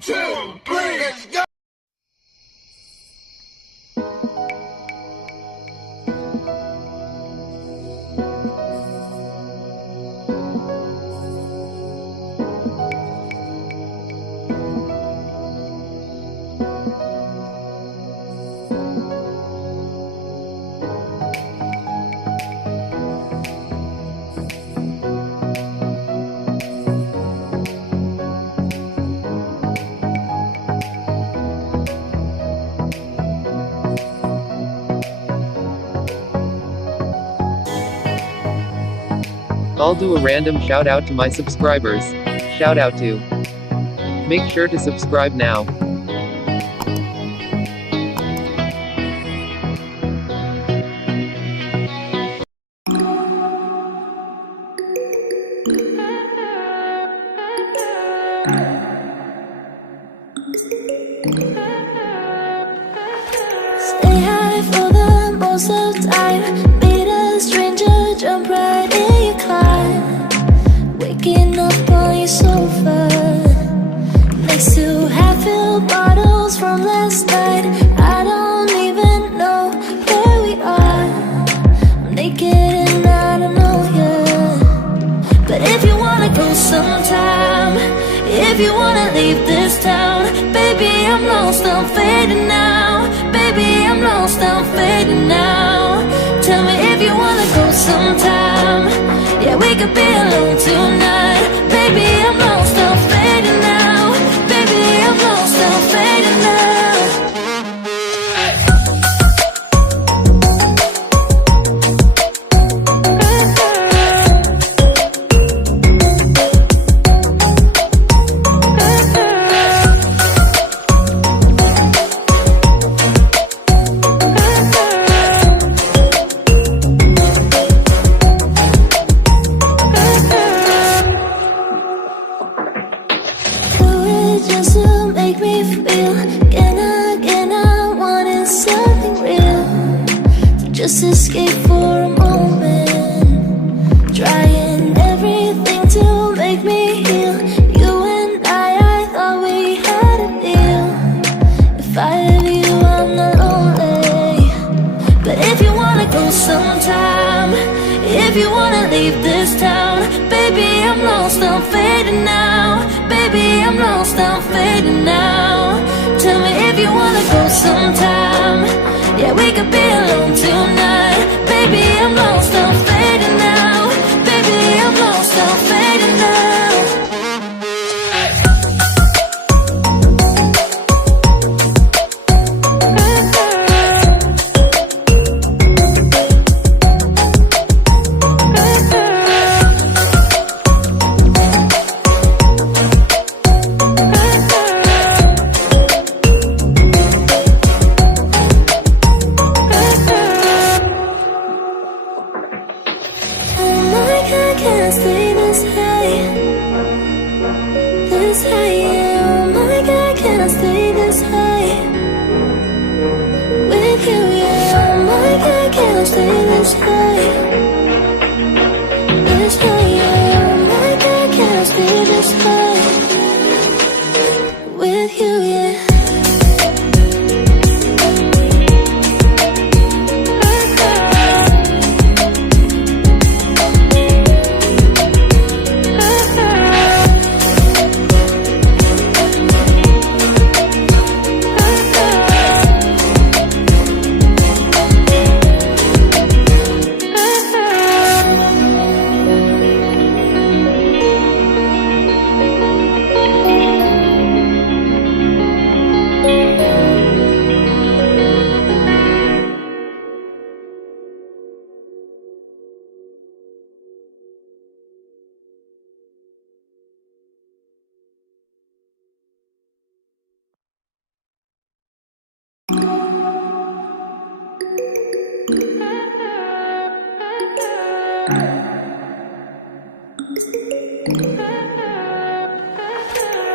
2, 3, let's go! I'll do a random shout out to my subscribers. Shout out to. Make sure to subscribe now. Stay high for the most of the time. Meet a stranger, jump right in your car. Waking up on your sofa, next to half-filled bottles from last night. I don't even know where we are. I'm naked and I don't know you. But if you wanna go sometime, if you wanna leave this town, baby, I'm lost, I'm fading now. Baby, I'm lost, I'm fading now. Tell me if you wanna go sometime. Yeah, we could be alone tonight. Baby, I'm lost, I'm fading now. Baby, I'm lost, I'm fading now. Just to make me feel again, I wanted something real, to just escape for a moment, trying everything to make me heal. You and I thought we had a deal. If I have you, I'm not lonely. But if you wanna go sometime, if you wanna leave this town, baby, I'm lost, I'm fading now. Baby, I'm lost, I'm fading now. Tell me if you wanna go sometime. Yeah, we could be alone tonight. Baby, I'm lost, I'm fading now. Baby, I'm lost, I'm fading now. Can't stay this high, yeah. Oh my God, can't stay this high with you, yeah. Oh my God, can't stay this high, yeah. Oh my God, can't stay this high with you, yeah.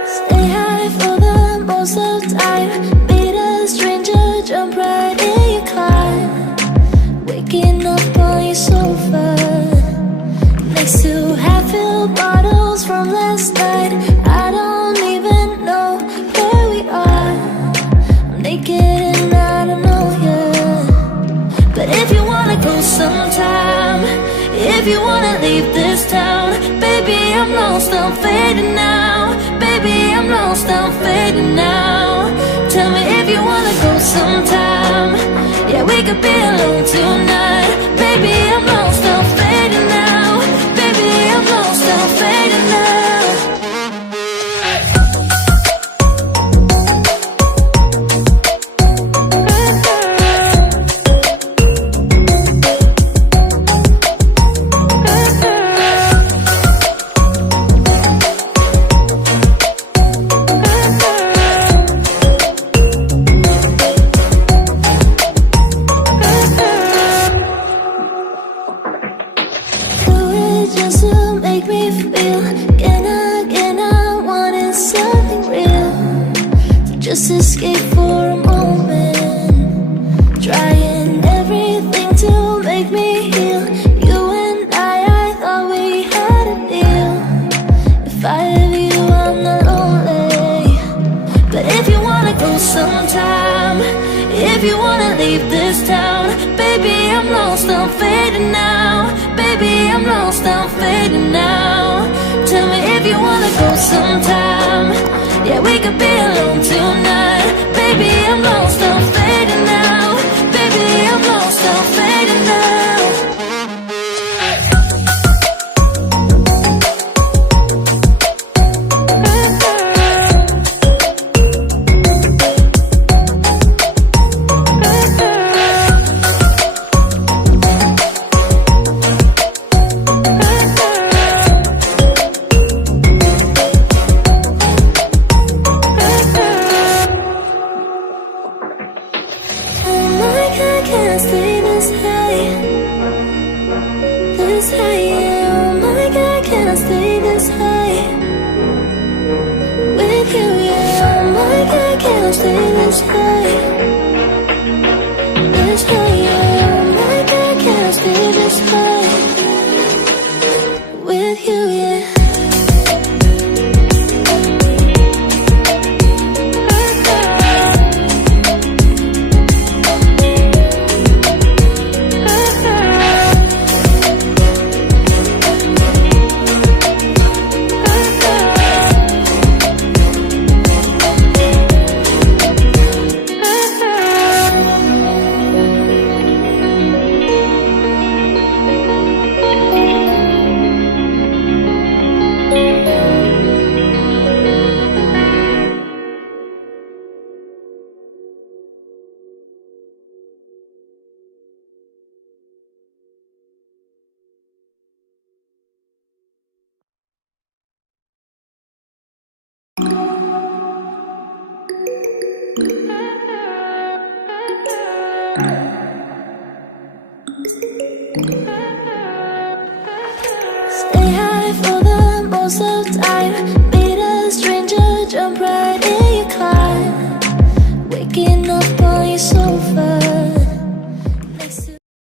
Stay high for the most of the time. Meet a stranger, jump right in your car. Waking up on your sofa, next to half-filled bottles from last night. I don't even know fading now. Baby, I'm lost, I'm fading now. Tell me if you wanna go sometime. Yeah, we could be alone tonight. Baby, I'm lost, I'm fading now. Baby, I'm lost, I'm fading now. Just to make me feel, can I wanted something real, to just escape for a moment, trying everything to make me heal. You and I thought we had a deal. If I have you, I'm not lonely. But if you wanna go sometime, if you wanna leave this town, baby, I'm lost, I'm fading now. Baby, I'm lost, I'm fading now. Tell me if you wanna go sometime. Yeah, we could be alone tonight. Baby, I'm lost, I'm fading now. Baby, I'm lost, I'm fading now. Can't stay this high, yeah. Oh my God, can't stay this high with you, yeah. Oh my God, can't stay this high, yeah. Oh my God, can't stay this high with you, yeah. Stay high for the most of the time.